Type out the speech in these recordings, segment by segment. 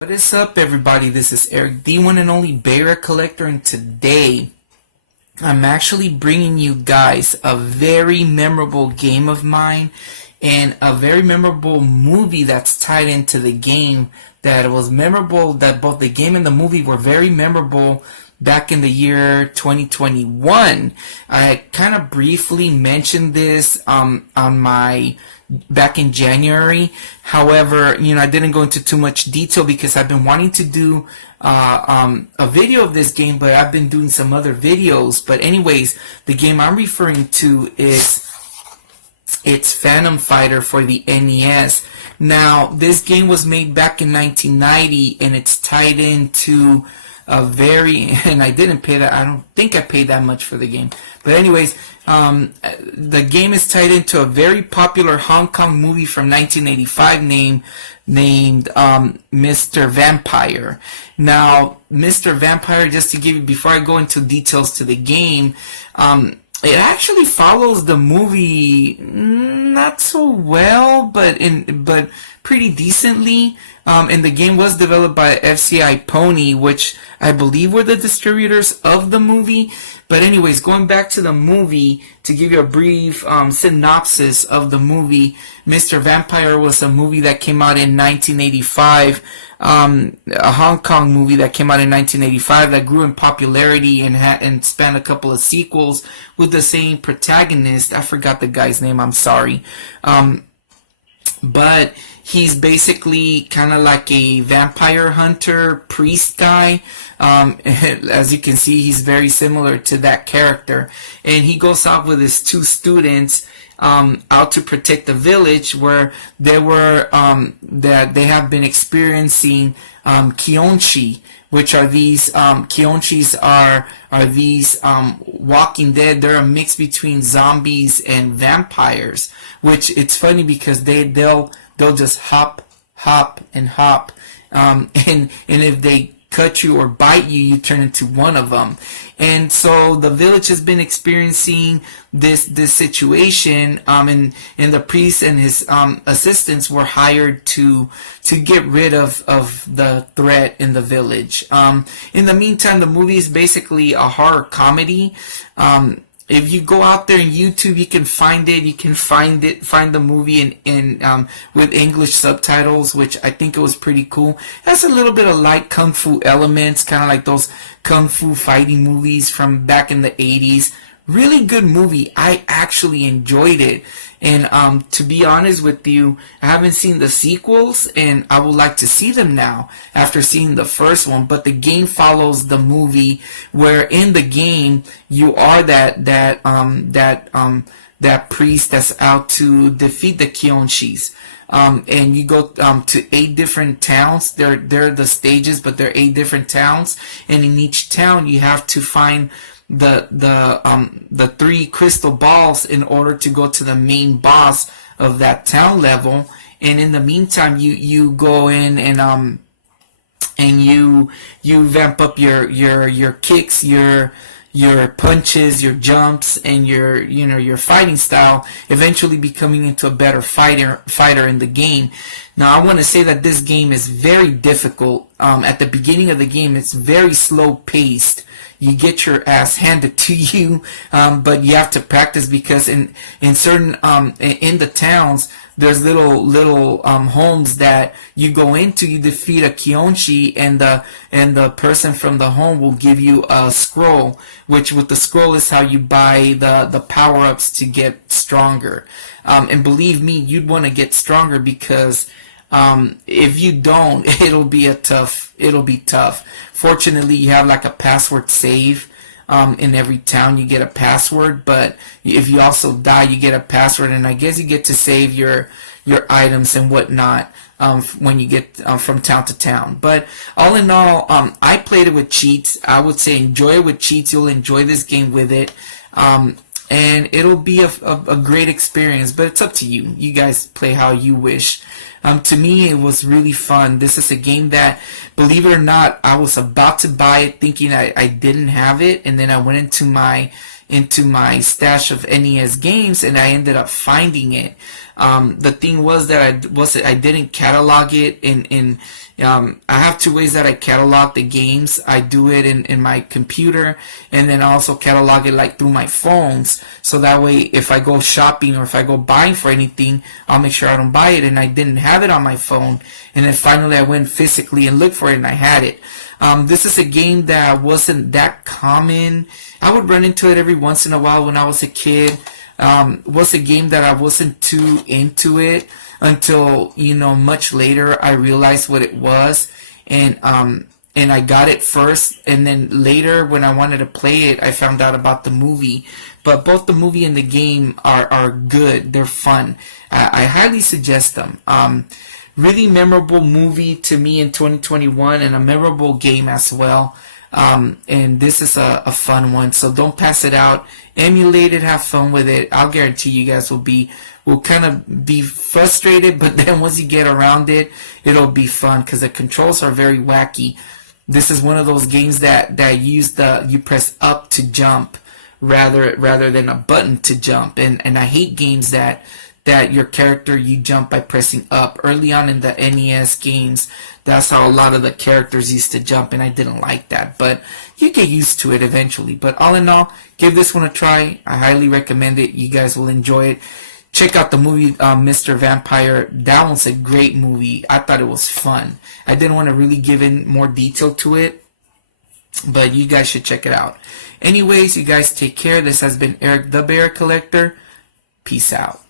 What is up, everybody? This is Erik, the one and only Bear Collector, and today I'm actually bringing you guys a very memorable game of mine and a very memorable movie that's tied into the game. That was memorable, that both the game and the movie were very memorable back in the year 2021. I kind of briefly mentioned this on my back in January. However, I didn't go into too much detail because I've been wanting to do a video of this game, but I've been doing some other videos. But anyways, the game I'm referring to is it's Phantom Fighter for the NES. Now, this game was made back in 1990, and it's tied into and I didn't pay that. I don't think I paid that much for the game. But anyways, the game is tied into a very popular Hong Kong movie from 1985 named Mr. Vampire. Now, Mr. Vampire, just to give you, before I go into details to the game, it actually follows the movie not so well, but pretty decently. And the game was developed by FCI Pony, which I believe were the distributors of the movie. But anyways, going back to the movie, to give you a brief synopsis of the movie, Mr. Vampire was a movie that came out in 1985, a Hong Kong movie that came out in 1985 that grew in popularity and spanned a couple of sequels with the same protagonist. I forgot the guy's name, I'm sorry. But he's basically kind of like a vampire hunter priest guy. As you can see, he's very similar to that character. And he goes out with his two students out to protect the village where they were that they have been experiencing Kionshi, which are these Kionshis are these Walking Dead. They're a mix between zombies and vampires. Which it's funny because they'll just hop and hop, and if they cut you or bite you, you turn into one of them. And so the village has been experiencing this situation, and the priest and his assistants were hired to get rid of the threat in the village. In the meantime, the movie is basically a horror comedy. If you go out there in YouTube, you can find it. You can find the movie in with English subtitles, which I think it was pretty cool. It has a little bit of light kung fu elements, kind of like those kung fu fighting movies from back in the 80s. Really good movie. I actually enjoyed it. And to be honest with you, I haven't seen the sequels, and I would like to see them now after seeing the first one. But the game follows the movie, where in the game you are that priest that's out to defeat the Kionshis. And you go to 8 different towns. They're the stages, but they're 8 different towns, and in each town you have to find the 3 crystal balls in order to go to the main boss of that town level. And in the meantime, you go in and you vamp up your kicks, your punches, your jumps, and your fighting style, eventually becoming into a better fighter in the game. Now, I want to say that this game is very difficult. At the beginning of the game, it's very slow paced. You get your ass handed to you, but you have to practice because in certain in the towns, there's little homes that you go into. You defeat a Kionshi, and the person from the home will give you a scroll, which with the scroll is how you buy the power ups to get stronger. And believe me, you'd want to get stronger because if you don't, it'll be tough. Fortunately, you have like a password save. In every town you get a password, but if you also die, you get a password, and I guess you get to save your items and whatnot when you get from town to town. But all in all, I played it with cheats. I would say enjoy it with cheats. You'll enjoy this game with it. And it'll be a great experience, but it's up to you. You guys play how you wish. To me, it was really fun. This is a game that, believe it or not, I was about to buy it thinking I didn't have it, and then I went into my stash of NES games, and I ended up finding it. The thing was that I didn't catalog it in I have two ways that I catalog the games. I do it in my computer, and then I also catalog it like through my phones, so that way if I go shopping or if I go buying for anything, I'll make sure I don't buy it. And I didn't have it on my phone, and then finally I went physically and looked for it, and I had it. This is a game that wasn't that common. I would run into it every once in a while when I was a kid. Was a game that I wasn't too into it until, much later I realized what it was, and I got it first, and then later when I wanted to play it, I found out about the movie. But both the movie and the game are good. They're fun. I highly suggest them. Really memorable movie to me in 2021, and a memorable game as well. And this is a fun one, so don't pass it out. Emulate it, have fun with it. I'll guarantee you guys will kind of be frustrated, but then once you get around it, it'll be fun because the controls are very wacky. This is one of those games that you press up to jump rather than a button to jump, and I hate games that your character, you jump by pressing up. Early on in the NES games, that's how a lot of the characters used to jump, and I didn't like that. But you get used to it eventually. But all in all, give this one a try. I highly recommend it. You guys will enjoy it. Check out the movie Mr. Vampire. That one's a great movie. I thought it was fun. I didn't want to really give in more detail to it, but you guys should check it out. Anyways, you guys take care. This has been Erik the Bear Collector. Peace out.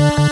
You